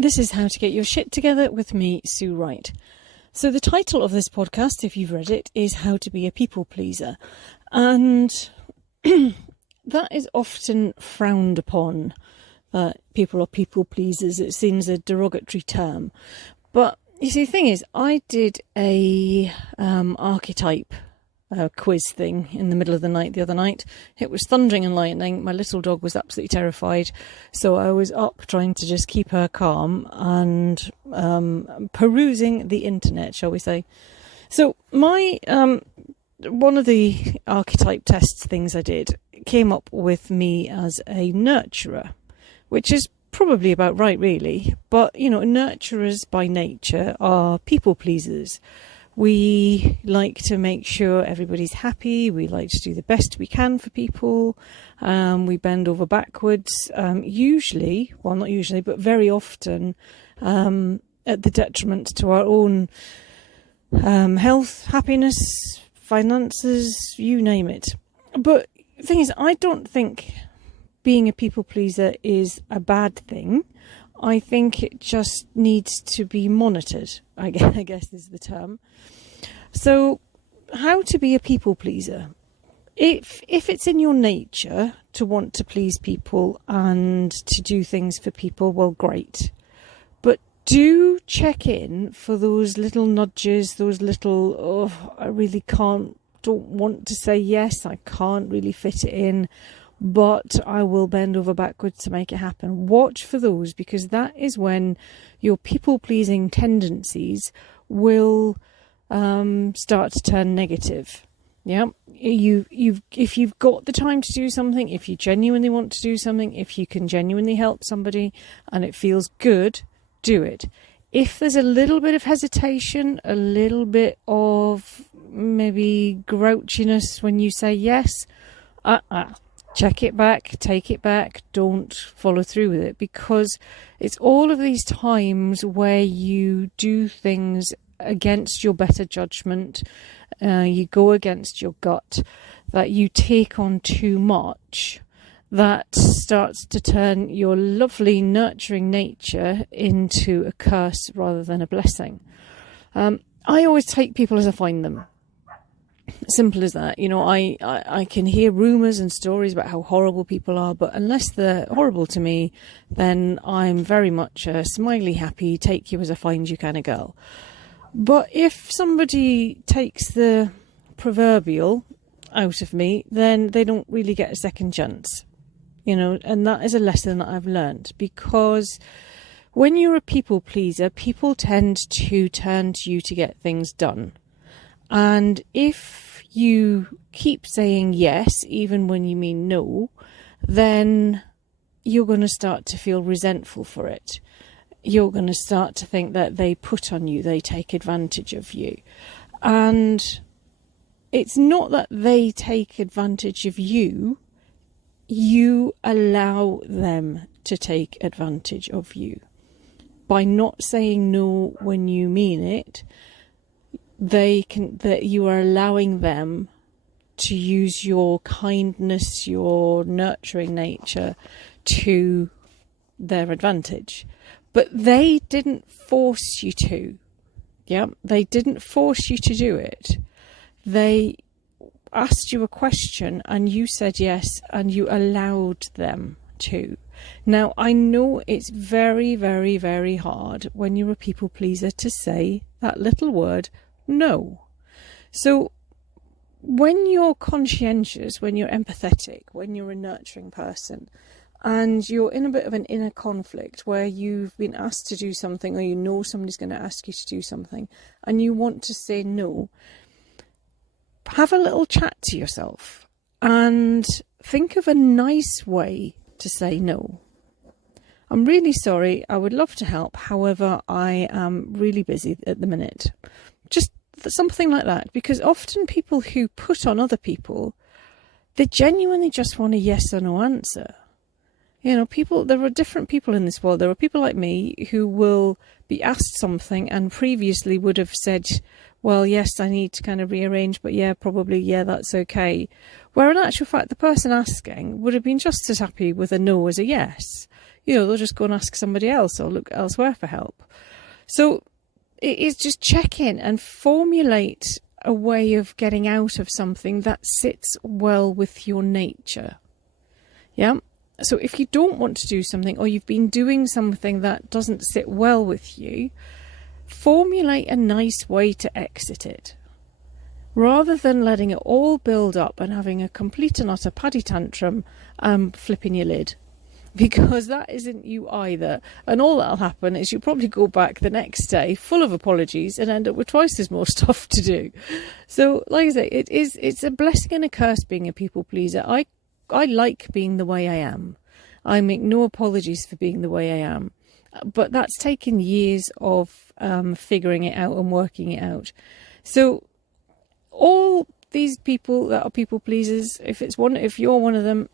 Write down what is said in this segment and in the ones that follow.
This is How to Get Your Shit Together with me, Sue Wright. So the title of this podcast, if you've read it, is How to Be a People Pleaser. And that is often frowned upon, that people are people pleasers. It seems a derogatory term. But you see, the thing is, I did a archetype quiz thing in the middle of the night the other night. It was thundering and lightning. My little dog was absolutely terrified, so I was up trying to just keep her calm and perusing the internet, shall we say. So my one of the archetype tests things I did came up with me as a nurturer, which is probably about right, really. But you know, nurturers by nature are people pleasers. We like to make sure everybody's happy. We like to do the best we can for people. We bend over backwards, usually, well, not usually, but very often at the detriment to our own health, happiness, finances, you name it. But the thing is, I don't think being a people pleaser is a bad thing. I think it just needs to be monitored, I guess is the term. So, how to be a people pleaser? If it's in your nature to want to please people and to do things for people, well, great. But do check in for those little nudges, those little, oh, I really don't want to say yes, I can't really fit it in, but I will bend over backwards to make it happen. Watch for those, because that is when your people-pleasing tendencies will start to turn negative. Yeah, if you've got the time to do something, if you genuinely want to do something, if you can genuinely help somebody and it feels good, do it. If there's a little bit of hesitation, a little bit of maybe grouchiness when you say yes, check it back, take it back, don't follow through with it, because it's all of these times where you do things against your better judgment, you go against your gut, that you take on too much, that starts to turn your lovely nurturing nature into a curse rather than a blessing. I always take people as I find them. Simple as that. You know, I can hear rumours and stories about how horrible people are, but unless they're horrible to me, then I'm very much a smiley, happy, take you as I find you kind of girl. But if somebody takes the proverbial out of me, then they don't really get a second chance. You know, and that is a lesson that I've learned, because when you're a people pleaser, people tend to turn to you to get things done. And if you keep saying yes, even when you mean no, then you're going to start to feel resentful for it. You're going to start to think that they put on you, they take advantage of you. And it's not that they take advantage of you, you allow them to take advantage of you. By not saying no when you mean it, that you are allowing them to use your kindness, your nurturing nature to their advantage. But they didn't force you to. Yeah, they didn't force you to do it. They asked you a question and you said yes, and you allowed them to. Now, I know it's very, very, very hard when you're a people pleaser to say that little word, no. So when you're conscientious, when you're empathetic, when you're a nurturing person, and you're in a bit of an inner conflict where you've been asked to do something, or you know somebody's going to ask you to do something, and you want to say no, have a little chat to yourself and think of a nice way to say no. I'm really sorry, I would love to help, however, I am really busy at the minute. Just something like that, because often people who put on other people, they genuinely just want a yes or no answer. You know, there are different people in this world. There are people like me who will be asked something and previously would have said, well, yes, I need to kind of rearrange, but yeah, probably, yeah, that's okay. Where in actual fact, the person asking would have been just as happy with a no as a yes. they'll just go and ask somebody else or look elsewhere for help. So it is just check in and formulate a way of getting out of something that sits well with your nature. Yeah. So if you don't want to do something, or you've been doing something that doesn't sit well with you, formulate a nice way to exit it. Rather than letting it all build up and having a complete and utter paddy tantrum, flipping your lid. Because that isn't you either. And all that'll happen is you'll probably go back the next day full of apologies and end up with twice as more stuff to do. So, like I say, it's a blessing and a curse being a people pleaser. I like being the way I am. I make no apologies for being the way I am. But that's taken years of figuring it out and working it out. So all these people that are people pleasers, if you're one of them,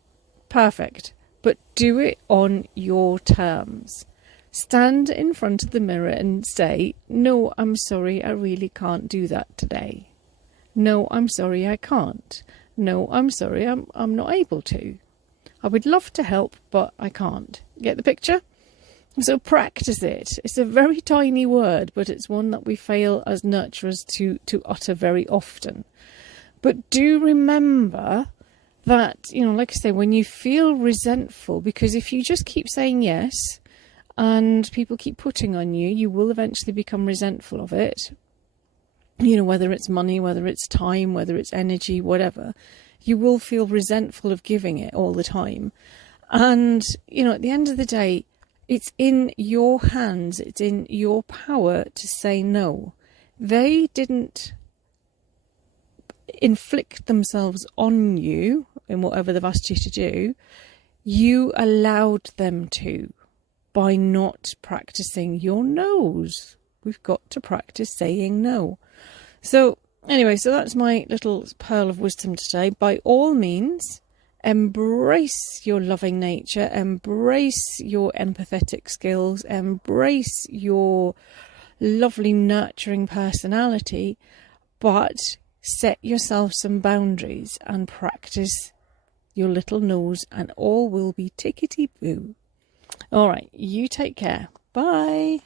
perfect. But do it on your terms. Stand in front of the mirror and say, no, I'm sorry, I really can't do that today. No, I'm sorry, I can't. No, I'm sorry, I'm not able to. I would love to help, but I can't. Get the picture? So practice it. It's a very tiny word, but it's one that we fail as nurturers to utter very often. But do remember that, like I say, when you feel resentful, because if you just keep saying yes and people keep putting on you, you will eventually become resentful of it. Whether it's money, whether it's time, whether it's energy, whatever, you will feel resentful of giving it all the time. And, at the end of the day, it's in your hands, it's in your power to say no. They didn't inflict themselves on you in whatever they've asked you to do. You allowed them to by not practicing your no's. We've got to practice saying no. So anyway, so that's my little pearl of wisdom today. By all means, embrace your loving nature, embrace your empathetic skills, embrace your lovely nurturing personality, but set yourself some boundaries and practice your little no's, and all will be tickety-boo. All right, you take care. Bye.